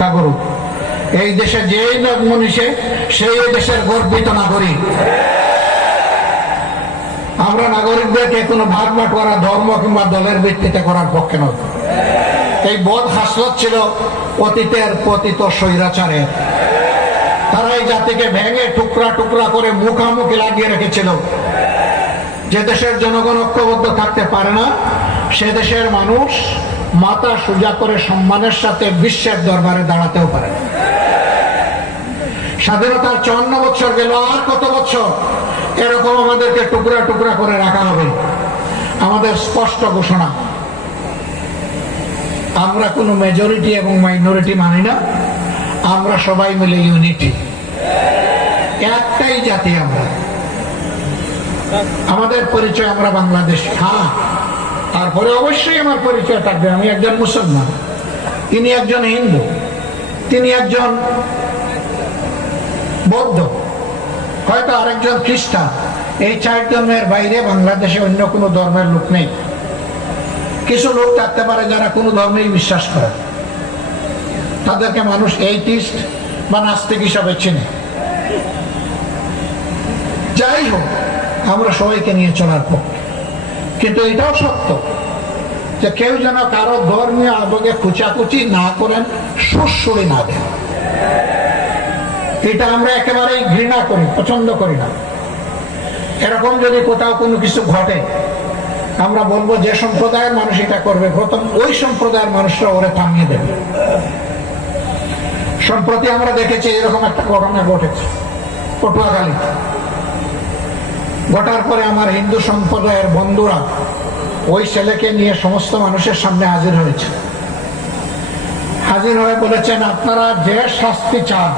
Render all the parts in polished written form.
সংখ্যা করুক। এই দেশে যেই লোক মনীষে সেই দেশের গর্বিত নাগরিক। আমরা নাগরিকদেরকে কোনো ভাগ বাটোয়ারা ধর্ম কিংবা দলের ভিত্তিতে করার পক্ষে নয়। এই বোধ হাসলত ছিল অতীতের পতিত স্বৈরাচারের। তারা এই জাতিকে ভেঙে টুকরা টুকরা করে মুখামুখি লাগিয়ে রেখেছিল। যে দেশের জনগণ ঐক্যবদ্ধ থাকতে পারে না, সে দেশের মানুষ মাথা সোজা করে সম্মানের সাথে বিশ্বের দরবারে দাঁড়াতেও পারে না। স্বাধীনতার 54 বছর গেল, আর কত বছর এরকম আমাদেরকে টুকরা টুকরা করে রাখা হবে? আমাদের স্পষ্ট ঘোষণা, আমরা কোনো মেজরিটি এবং মাইনরিটি মানি না। আমরা সবাই মিলে ইউনিটি, একটাই জাতি আমরা। আমাদের পরিচয় আমরা বাংলাদেশ। হ্যাঁ, তারপরে অবশ্যই আমার পরিচয় থাকবে, আমি একজন মুসলমান, তিনি একজন হিন্দু, তিনি একজন বৌদ্ধ, হয়তো আরেকজন খ্রিস্টান। এই 4 ধর্মের বাইরে বাংলাদেশে অন্য কোনো ধর্মের লোক নেই। কিছু লোক থাকতে পারে যারা কোনো ধর্মেই বিশ্বাস করে, তাদেরকে মানুষ এইটিস্ট বা নাস্তিক হিসাবে চেনে। যাই হোক, আমরা সবাইকে নিয়ে চলার পক্ষে। কিন্তু এটাও সত্য যে কেউ যেন কারো ধর্মীয় আবেগে খুচাকুচি না করেন, সুরসুরি না দেন। এটা আমরা একেবারেই ঘৃণা করি, পছন্দ করি না। এরকম যদি কোথাও কোনো কিছু ঘটে, আমরা বলবো যে সম্প্রদায়ের মানুষ এটা করবে, প্রথম ওই সম্প্রদায়ের মানুষরা ওরে থামিয়ে দেবে। সম্প্রতি আমরা দেখেছি এরকম একটা ঘটনা ঘটেছে পটুয়াখালী। ঘটার পরে আমার হিন্দু সম্প্রদায়ের বন্ধুরা ওই ছেলেকে নিয়ে সমস্ত মানুষের সামনে হাজির হয়েছে। হাজির হয়ে বলেছেন, আপনারা যে শাস্তি চান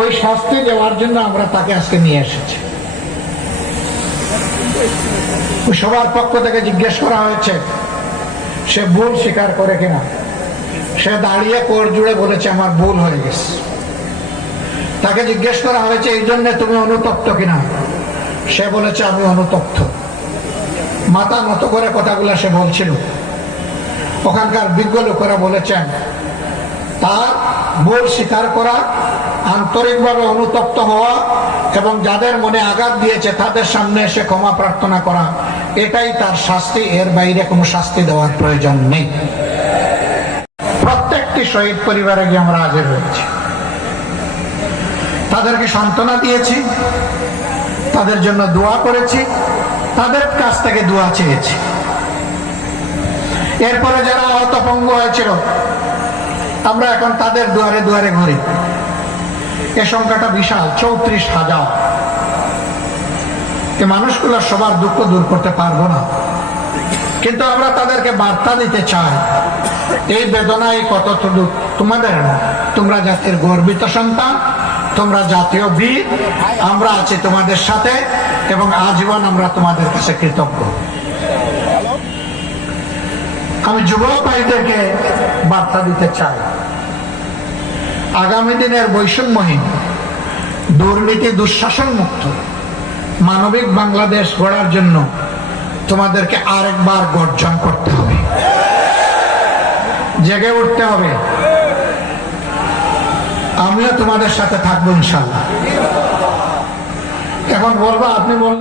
ওই শাস্তি দেওয়ার জন্য আমরা তাকে আজকে নিয়ে এসেছি। সবার পক্ষ থেকে জিজ্ঞেস করা হয়েছে সে ভুল স্বীকার করে কিনা। সে দাঁড়িয়ে কোর জুড়ে বলেছে আমার ভুল হয়ে গেছে। তাকে জিজ্ঞেস করা হয়েছে এই জন্য তুমি অনুতপ্ত কিনা। সে বলেছে আমি অনুতপ্ত। মাথা নত করে কথাগুলা সে বলছিল। ওখানকার বিজ্ঞ লোকেরা বলেছেন তার ভুল স্বীকার করা, আন্তরিকভাবে অনুতপ্ত হওয়া এবং যাদের মনে আঘাত দিয়েছে তাদের সামনে এসে ক্ষমা প্রার্থনা করা, এটাই তার শাস্তি। এর বাইরে কোনো শাস্তি দেওয়ার প্রয়োজন নেই। প্রত্যেকটি শহীদ পরিবারে গিয়ে আমরা হাজির হয়েছি, তাদেরকে সান্ত্বনা দিয়েছি, তাদের জন্য দোয়া করেছি, তাদের কাছ থেকে দোয়া চেয়েছি। এরপরে যারা আহত পঙ্গু হয়েছিল, আমরা এখন তাদের দুয়ারে দুয়ারে ঘুরি। এ সংখ্যাটা বিশাল, 34,000। এই মানুষগুলো সবার দুঃখ দূর করতে পারবো না, কিন্তু আমরা তাদেরকে বার্তা দিতে চাই এই বেদনায় কতটুকু তোমাদের না। তোমরা জাতির গর্বিত সন্তান, তোমরা জাতীয় বীর, আমরা আছি তোমাদের সাথে এবং আজীবন আমরা তোমাদের কাছে কৃতজ্ঞ। আমি যুবক ভাইদেরকে বার্তা দিতে চাই, আগামী দিনের বৈষম্যহীন, দুর্নীতি দুঃশাসন মুক্ত মানবিক বাংলাদেশ গড়ার জন্য তোমাদেরকে আরেকবার গর্জন করতে হবে, জেগে উঠতে হবে। আমিও তোমাদের সাথে থাকবো ইনশাআল্লাহ। এখন বলবো, আপনি বলবেন